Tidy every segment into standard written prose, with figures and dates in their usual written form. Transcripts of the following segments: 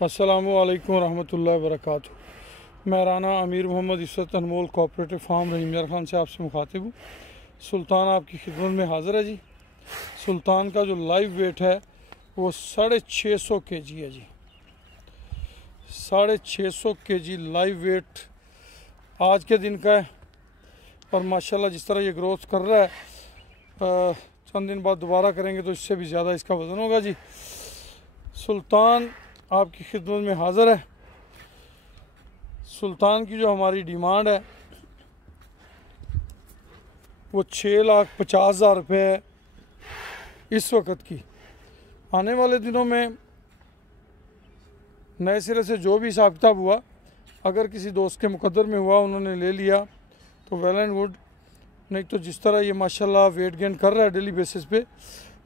अस्सलामुअलैकुम रहमतुल्लाहि व बरकातुहू। मैं राना अमीर मोहम्मद इस्सत अनमोल कोऑपरेटिव फार्म रहीम यार खान से आपसे मुखातिब हूँ। सुल्तान आपकी खिदमत में हाज़िर है जी। सुल्तान का जो लाइव वेट है वो 650 kg है जी। 650 kg लाइव वेट आज के दिन का है। और माशाल्लाह जिस तरह ये ग्रोथ कर रहा है, चंद दिन बाद दोबारा करेंगे तो इससे भी ज़्यादा इसका वज़न होगा जी। सुल्तान आपकी खिदमत में हाज़िर है। सुल्तान की जो हमारी डिमांड है वो 6,50,000 रुपये है इस वक्त की। आने वाले दिनों में नए सिरे से जो भी हिसाब किताब हुआ, अगर किसी दोस्त के मुकद्दर में हुआ, उन्होंने ले लिया तो वेल एंड गुड, नहीं तो जिस तरह ये माशाल्लाह वेट गेन कर रहा है डेली बेसिस पे,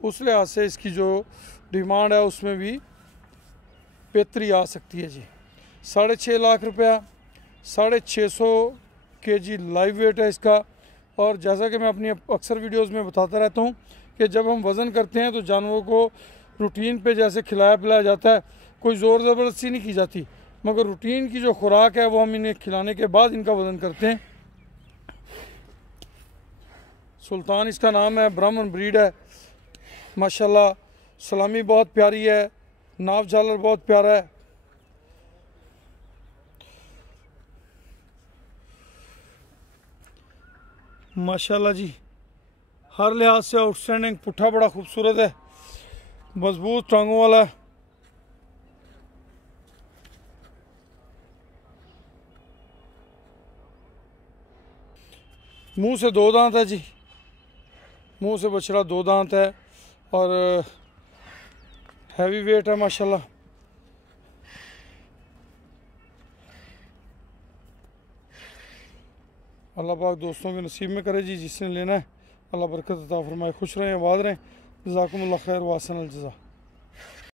उस लिहाज से इसकी जो डिमांड है उसमें भी बेहतरी आ सकती है जी। 6.5 लाख रुपया, 650 kg लाइव वेट है इसका। और जैसा कि मैं अपनी अक्सर वीडियोस में बताता रहता हूँ कि जब हम वज़न करते हैं तो जानवरों को रूटीन पे जैसे खिलाया पिलाया जाता है, कोई ज़ोर ज़बरदस्ती नहीं की जाती, मगर रूटीन की जो खुराक है वो हम इन्हें खिलाने के बाद इनका वज़न करते हैं। सुल्तान इसका नाम है, ब्राह्मण ब्रीड है माशाल्लाह। सलामी बहुत प्यारी है, नाव झालर बहुत प्यारा है। माशाल्लाह जी, हर लिहाज से आउटस्टैंडिंग। पुट्ठा बड़ा खूबसूरत है, मजबूत टांगों वाला है। मुंह से 2 दांत है जी, मुंह से बछड़ा 2 दांत है और हैवी वेट है माशाल्लाह। अल्लाह पाक दोस्तों के नसीब में करे जी, जिसने लेना है अल्लाह बरकत अता फरमाए। खुश रहें, आबाद रहें। जज़ाकुमुल्लाह खैर व अहसन अल जज़ा।